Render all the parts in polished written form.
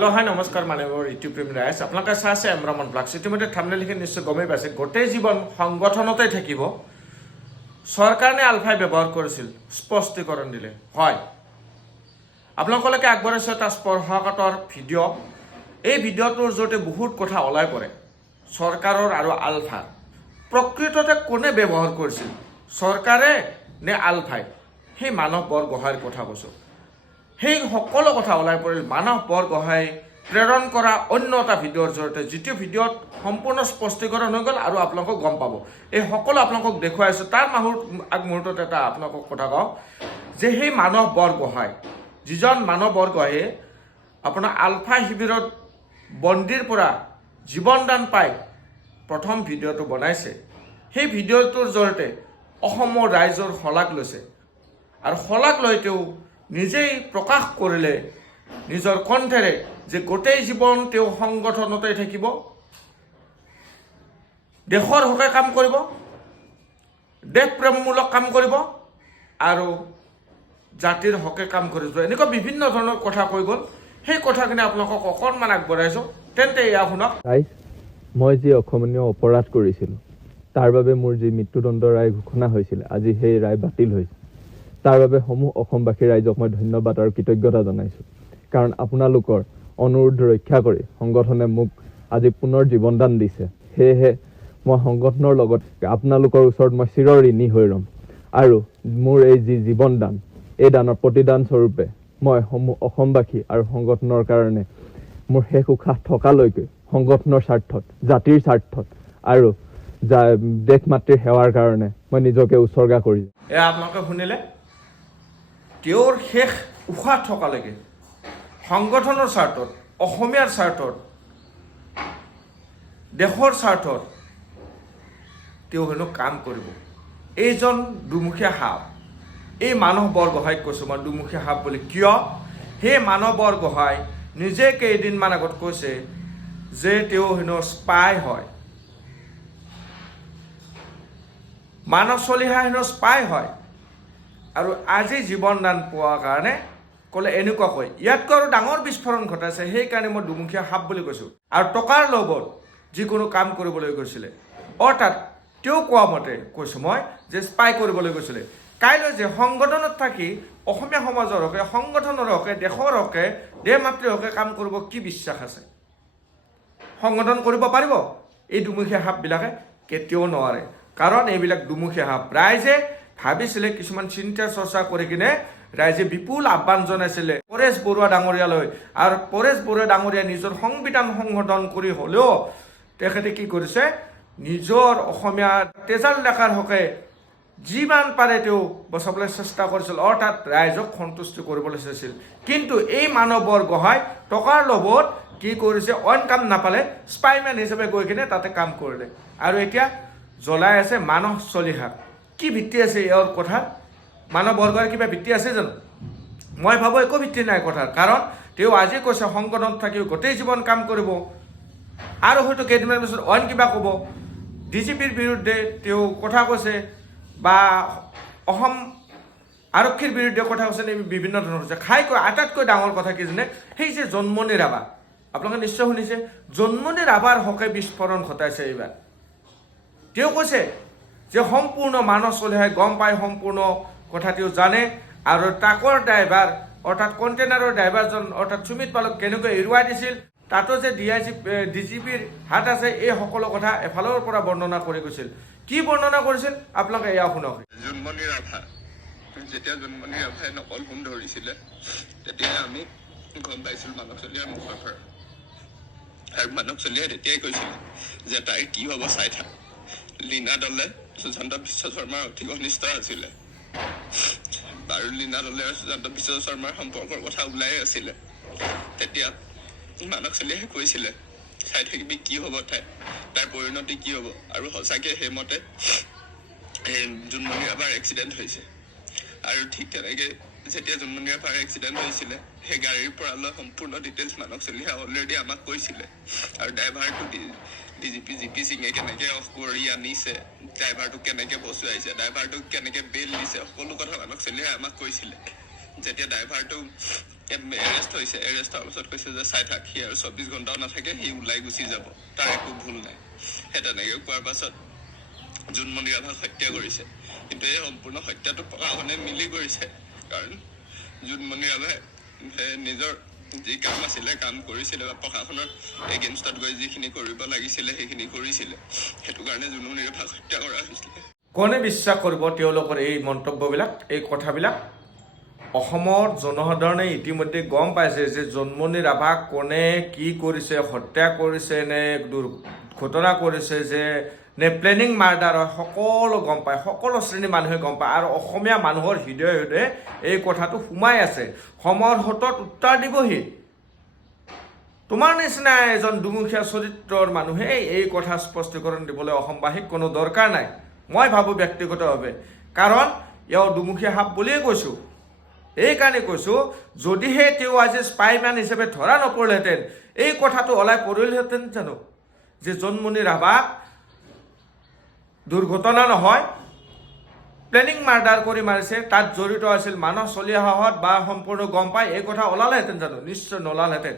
Hello' হাই নমস্কাৰ মানৱৰ YouTube প্ৰেমী ৰাইজ আপোনালোকে চাই আছে এমৰামন ব্লগছ ইতিমধ্যে থাম্বনেইল লিখি নিশ্চয় গমেই পাইছে গোটেই জীৱন সংগঠনতে থাকিব চৰকাৰে আলফাই ব্যৱহাৰ কৰিছিল স্পষ্টীকৰণ দিলে হয় আপোনালোকে আগবঢ়াইছে এটা স্পৰ্শকাতৰ ভিডিঅ' এই ভিডিঅ'টোৰ জৰিয়তে বহুত কথা ওলাই পৰে চৰকাৰৰ আৰু আলফা প্ৰকৃততে কোনে ব্যৱহাৰ কৰিছিল চৰকাৰে নে আলফাই সেই মানৱ বৰগোহাঁইৰ কথা কৈছোঁ সেই সকলো কথা ওলাই পৰিল মানৱ বৰগোহাঁই প্ৰেৰণ কৰা অন্য এটা ভিডিঅ'ৰ জৰিয়তে যিটো ভিডিঅ'ত সম্পূৰ্ণ স্পষ্টীকৰণ হৈ গ'ল আৰু আপোনালোকক গম পাব এই সকলো আপোনালোকক দেখুৱাইছোঁ তাৰ আগমুহূৰ্তত এটা আপোনালোকক কথা কওঁ যে সেই মানৱ বৰগোহাঁই যিজন মানৱ বৰগোহাঁইয়ে আপোনাৰ আলফা শিবিৰত বন্দীৰ পৰা জীৱন দান পাই প্ৰথম ভিডিঅ'টো বনাইছে সেই ভিডিঅ'টোৰ জৰিয়তে অসমৰ ৰাইজৰ শলাগ লৈছে আৰু শলাগ লৈ তেওঁ নিজেই প্ৰকাশ কৰিলে নিজৰ কণ্ঠেৰে যে গোটেই জীৱন তেওঁ সংগঠনতে থাকিব দেশৰ হকে কাম কৰিব দেশপ্ৰেমমূলক কাম কৰিব আৰু জাতিৰ হকে কাম কৰিব এনেকুৱা বিভিন্ন ধৰণৰ কথা কৈ গ'ল সেই কথাখিনি আপোনালোকক অকণমান আগবঢ়াইছোঁ তেন্তে এয়া শুনক মই যি অসমীয়া অপৰাধ কৰিছিলোঁ তাৰ বাবে মোৰ যি মৃত্যুদণ্ড ৰায় ঘোষণা হৈছিল আজি সেই ৰায় বাতিল হৈছে তাৰ বাবে সমূহ অসমবাসী ৰাইজক মই ধন্যবাদ আৰু কৃতজ্ঞতা জনাইছোঁ কাৰণ আপোনালোকৰ অনুৰোধ ৰক্ষা কৰি সংগঠনে মোক আজি পুনৰ জীৱনদান দিছে সেয়েহে মই সংগঠনৰ লগত আপোনালোকৰ ওচৰত মই চিৰ ঋণী হৈ ৰ'ম আৰু মোৰ এই যি জীৱনদান এই দানৰ প্ৰতিদান স্বৰূপে মই সমূহ অসমবাসী আৰু সংগঠনৰ কাৰণে মোৰ শেষ উশাহ থকালৈকে সংগঠনৰ স্বাৰ্থত জাতিৰ স্বাৰ্থত আৰু দেশ মাতৃৰ সেৱাৰ কাৰণে মই নিজকে উৎসৰ্গা কৰি এয়া আপোনালোকে শুনিলে তেওঁৰ শেষ উশাহ থকালৈকে সংগঠনৰ স্বাৰ্থত অসমীয়াৰ স্বাৰ্থত দেশৰ স্বাৰ্থত তেওঁ হেনো কাম কৰিব এইজন দুমুখীয়া সাপ এই মানৱ বৰগোহাঁইক কৈছোঁ মই দুমুখীয়া সাপ বুলি কিয় সেই মানৱ বৰগোহাঁই নিজে কেইদিনমান আগত কৈছে যে তেওঁ হেনো স্পাই হয় মানৱ চলিহা হেনো স্পাই হয় আৰু আজি জীৱন দান পোৱাৰ কাৰণে ক'লে এনেকুৱা কয় ইয়াতকৈ আৰু ডাঙৰ বিস্ফোৰণ ঘটাইছে সেইকাৰণে মই দুমুখীয়া সাপ বুলি কৈছোঁ আৰু টকাৰ লগত যিকোনো কাম কৰিবলৈ গৈছিলে অৰ্থাৎ তেওঁ কোৱা মতে কৈছোঁ মই যে স্পাই কৰিবলৈ গৈছিলে কাইলৈ যে সংগঠনত থাকি অসমীয়া সমাজৰ হকে সংগঠনৰ হকে দেশৰ হকে দেশ মাতৃৰ হকে কাম কৰিব কি বিশ্বাস আছে সংগঠন কৰিব পাৰিব এই দুমুখীয়া সাপবিলাকে কেতিয়াও নোৱাৰে কাৰণ এইবিলাক দুমুখীয়া সাপ ৰাইজে ভাবিছিলে কিছুমান চিন্তা চৰ্চা কৰি কিনে ৰাইজে বিপুল আহ্বান জনাইছিলে পৰেশ বৰুৱা ডাঙৰীয়ালৈ আৰু পৰেশ বৰুৱা ডাঙৰীয়া নিজৰ সংবিধান সংশোধন কৰি হ'লেও তেখেতে কি কৰিছে নিজৰ অসমীয়া তেজাল ডেকাৰ হকে যিমান পাৰে তেওঁ বচাবলৈ চেষ্টা কৰিছিল অৰ্থাৎ ৰাইজক সন্তুষ্টি কৰিবলৈ চাইছিল কিন্তু এই মানৱ বৰগোহাঁই টকাৰ লোভত কি কৰিছে অইন কাম নাপালে স্পাইমেন হিচাপে গৈ কিনে তাতে কাম কৰিলে আৰু এতিয়া জ্বলাই আছে মানৱ চলিহা কি ভিত্তি আছে ইয়াৰ কথাত মানৱ বৰগোহাঁইৰ কিবা ভিত্তি আছে জানো মই ভাবোঁ একো ভিত্তি নাই কথাৰ কাৰণ তেওঁ আজি কৈছে সংগঠনত থাকি গোটেই জীৱন কাম কৰিব আৰু হয়তো কেইদিনমান পিছত অইন কিবা ক'ব ডিজিপিৰ বিৰুদ্ধে তেওঁ কথা কৈছে বা অসম আৰক্ষীৰ বিৰুদ্ধে কথা কৈছে বিভিন্ন ধৰণৰ হৈছে খাইকৈ আটাইতকৈ ডাঙৰ কথা কি জানে সেই যে জন্মনি ৰাভা আপোনালোকে নিশ্চয় শুনিছে জন্মনি ৰাভাৰ হকে বিস্ফোৰণ ঘটাইছে এইবাৰ তেওঁ কৈছে যে সম্পূৰ্ণ মানৱ চলিহাই গম পাই সম্পূৰ্ণ কথা তেওঁ জানে আৰু ট্ৰাকৰ ড্ৰাইভাৰ অৰ্থাৎ কণ্টেইনাৰৰ ড্ৰাইভাৰজন অৰ্থাৎ সুমিত পালক কেনেকৈ এৰুৱাই দিছিল তাতো যে ডিজিপিৰ হাত আছে এই সকলো কথা এফালৰ পৰা বৰ্ণনা কৰি গৈছিল কি বৰ্ণনা কৰিছিল আপোনালোকে এয়া শুনক জন্মনি ৰাভা যেতিয়া জন্মনি ৰাভাই নকল সোণ ধৰিছিলে তেতিয়া আমি গম পাইছিলোঁ মানৱ চলিহাৰ মুখৰ পৰা আৰু মানৱ চলিহাই তেতিয়াই কৈছিল যে তাইৰ কি হ'ব চাই থাক লীনা দলে সুশান্ত বিশ্ব শৰ্মাৰ অতি ঘনিষ্ঠ আছিলে আৰু লীনা দলে আৰু সুশান্ত বিশ্ব শৰ্মাৰ সম্পৰ্কৰ কথা ওলাই আছিলে তেতিয়া মানৱ চলিহাই কৈছিলে চাই থাকিবি কি হ'ব তাৰ পৰিণতি কি হ'ব আৰু সঁচাকৈ সেইমতে জোনমণি ৰাভাৰ এক্সিডেণ্ট হৈছে আৰু ঠিক তেনেকৈ যেতিয়া জোনমণি ৰাভাৰ এক্সিডেণ্ট হৈছিলে সেই গাড়ীৰ পৰা লোৱা সম্পূৰ্ণ ডিটেইলছ মানৱ চলিহাই অলৰেডি আমাক কৈছিলে আৰু ড্ৰাইভাৰটো ডিজিপি জিপি সিঙে কেনেকৈ অফ কৰি আনিছে ড্ৰাইভাৰটোক কেনেকৈ বচুৱাইছে ড্ৰাইভাৰটোক কেনেকৈ বেল দিছে সকলো কথা মানৱ চলিহাই আমাক কৈছিলে যেতিয়া ড্ৰাইভাৰটো এৰেষ্ট হৈছে, এৰেষ্ট হোৱাৰ পাছত কৈছে যে চাই থাক, সি আৰু 24 ঘণ্টাও নাথাকে, সি ওলাই গুচি যাব, তাৰ একো ভুল নাই। সেই তেনেকৈ কোৱাৰ পাছত জোনমণি ৰাভাক হত্যা কৰিছে। কিন্তু এই সম্পূৰ্ণ হত্যাটো প্ৰশাসনে মিলি কৰিছে, কাৰণ জোনমণি ৰাভাই নিজৰ যি কাম আছিলে, কাম কৰিছিলে বা প্ৰশাসনৰ এগেইনষ্টত গৈ যিখিনি কৰিব লাগিছিলে সেইখিনি কৰিছিলে, সেইটো কাৰণে জোনমণি ৰাভাক হত্যা কৰা হৈছিলে। কোনে বিশ্বাস কৰিব তেওঁলোকৰ এই মন্তব্যবিলাক, এই কথাবিলাক? অসমৰ জনসাধাৰণে ইতিমধ্যে গম পাইছে যে জোনমণি ৰাভাক কোনে কি কৰিছে, হত্যা কৰিছে নে দুৰ্ঘটনা কৰিছে যে নে প্লেনিং মাৰ্ডাৰ হয়, সকলো গম পায়, সকলো শ্ৰেণীৰ মানুহে গম পায়। আৰু অসমীয়া মানুহৰ হৃদয়ে হৃদয়ে এই কথাটো সোমাই আছে। সময়ৰ হাতত উত্তৰ দিবহি। তোমাৰ নিচিনা এজন দুমুখীয়া চৰিত্ৰৰ মানুহে এই কথা স্পষ্টীকৰণ দিবলৈ অসমবাসীক কোনো দৰকাৰ নাই, মই ভাবোঁ ব্যক্তিগতভাৱে। কাৰণ এওঁ দুমুখীয়া সাপ বুলিয়ে কৈছোঁ। এইকাৰণে কৈছোঁ, যদিহে তেওঁ আজি স্পাইমেন হিচাপে ধৰা নপৰিলহেঁতেন, এই কথাটো ওলাই পৰিলহেঁতেন জানো যে জোনমণি ৰাভাক দুৰ্ঘটনা নহয়, প্লেনিং মাৰ্ডাৰ কৰি মাৰিছে, তাত জড়িত আছিল মানস চলিহাহঁত বা সম্পূৰ্ণ গম পাই, এই কথা ওলালেহেঁতেন জানো? নিশ্চয় নোলালহেঁতেন।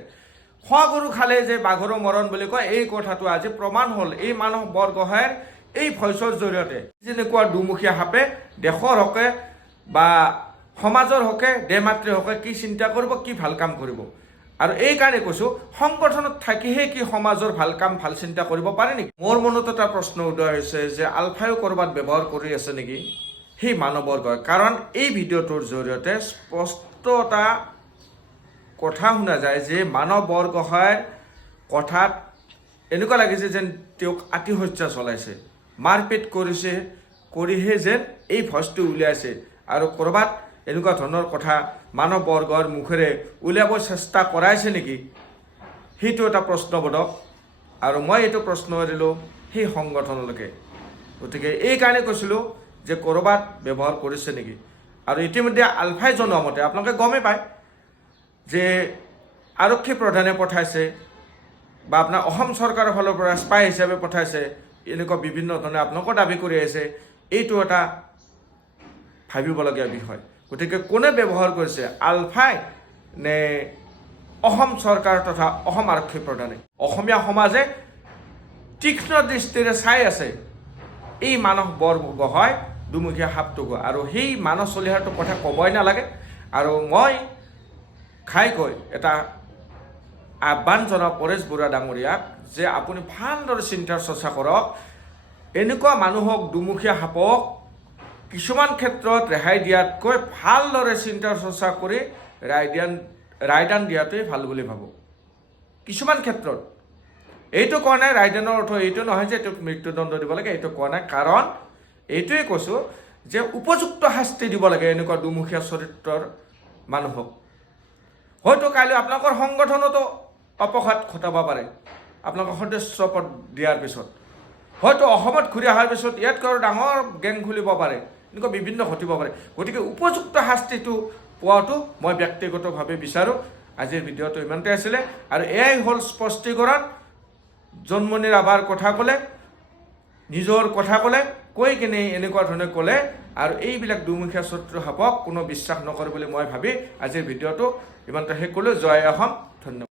খোৱা গৰু খালে যে বাঘৰো মৰণ বুলি কয়, এই কথাটো আজি প্ৰমাণ হ'ল এই মানস বৰগোহাঁইৰ এই ভইচৰ জৰিয়তে। যেনেকুৱা দুমুখীয়া সাপে দেশৰ হকে বা সমাজৰ হকে, দেহ মাতৃৰ হকে কি চিন্তা কৰিব, কি ভাল কাম কৰিব। আৰু এই কাৰণে কৈছোঁ, সংগঠনত থাকিহে কি সমাজৰ ভাল কাম, ভাল চিন্তা কৰিব পাৰে নেকি? মোৰ মনত এটা প্ৰশ্ন উদয় হৈছে যে আলফাইও ক'ৰবাত ব্যৱহাৰ কৰি আছে নেকি সেই মানৱৰ গয়? কাৰণ এই ভিডিঅ'টোৰ জৰিয়তে স্পষ্ট এটা কথা শুনা যায় যে মানৱ বৰগোহাঁইৰ কথাত এনেকুৱা লাগিছে যেন তেওঁক আতিশয্যা চলাইছে, মাৰপিট কৰিছে, কৰিহে যেন এই ভইচটো উলিয়াইছে। আৰু ক'ৰবাত এনেকুৱা ধৰণৰ কথা মানৱ বৰগোহাঁইৰ মুখেৰে উলিয়াব চেষ্টা কৰাইছে নেকি, সেইটো এটা প্ৰশ্নবোধক। আৰু মই এইটো প্ৰশ্ন এৰিলোঁ সেই সংগঠনলৈকে। গতিকে এই কাৰণে কৈছিলোঁ যে ক'ৰবাত ব্যৱহাৰ কৰিছে নেকি। আৰু ইতিমধ্যে আলফাই জনোৱা মতে আপোনালোকে গমেই পায় যে আৰক্ষী প্ৰধানে পঠাইছে বা আপোনাৰ অসম চৰকাৰৰ ফালৰ পৰা স্পাই হিচাপে পঠাইছে, এনেকুৱা বিভিন্ন ধৰণে আপোনালোকৰ দাবী কৰি আছে। এইটো এটা ভাবিবলগীয়া বিষয়। গতিকে কোনে ব্যৱহাৰ কৰিছে, আলফাই নে অসম চৰকাৰ তথা অসম আৰক্ষী প্ৰধানে? অসমীয়া সমাজে তীক্ষ্ণ দৃষ্টিৰে চাই আছে এই মানস বৰগোহাঁই দুমুখীয়া সাপটোক। আৰু সেই মানস চলিহাৰটোৰ কথা ক'বই নালাগে। আৰু মই ঘাইকৈ এটা আহ্বান জনাওঁ পৰেশ বৰুৱা ডাঙৰীয়াক যে আপুনি ভালদৰে চিন্তাৰ চৰ্চা কৰক। এনেকুৱা মানুহক, দুমুখীয়া সাপক কিছুমান ক্ষেত্ৰত ৰেহাই দিয়াতকৈ ভালদৰে চিন্তাৰ চৰ্চা কৰি ৰায়দান দিয়াটোৱেই ভাল বুলি ভাবোঁ। কিছুমান ক্ষেত্ৰত এইটো কোৱা নাই, ৰায়দানৰ অৰ্থ এইটো নহয় যে তেওঁক মৃত্যুদণ্ড দিব লাগে, এইটো কোৱা নাই। কাৰণ এইটোৱে কৈছোঁ যে উপযুক্ত শাস্তি দিব লাগে এনেকুৱা দুমুখীয়া চৰিত্ৰৰ মানুহক। হয়তো কাইলৈ আপোনালোকৰ সংগঠনতো অপঘাত ঘটাব পাৰে, আপোনালোকৰ সদস্য পদ দিয়াৰ পিছত। হয়তো অসমত ঘূৰি অহাৰ পিছত ইয়াতকৈ আৰু ডাঙৰ গেং খুলিব পাৰে, এনেকুৱা বিভিন্ন ঘটিব পাৰে। গতিকে উপযুক্ত শাস্তিটো পোৱাটো মই ব্যক্তিগতভাৱে বিচাৰোঁ। আজিৰ ভিডিঅ'টো ইমানতে আছিলে। আৰু এয়াই হ'ল স্পষ্টীকৰণ। জোনমণি ৰাভাৰ কথা ক'লে, নিজৰ কথা ক'লে, কৈ কিনে এনেকুৱা ধৰণে ক'লে। আৰু এইবিলাক দুমুখীয়া চৰিত্ৰ সাপক কোনো বিশ্বাস নকৰে বুলি মই ভাবি আজিৰ ভিডিঅ'টো ইমানতে শেষ কৰিলোঁ। জয় অসম, ধন্যবাদ।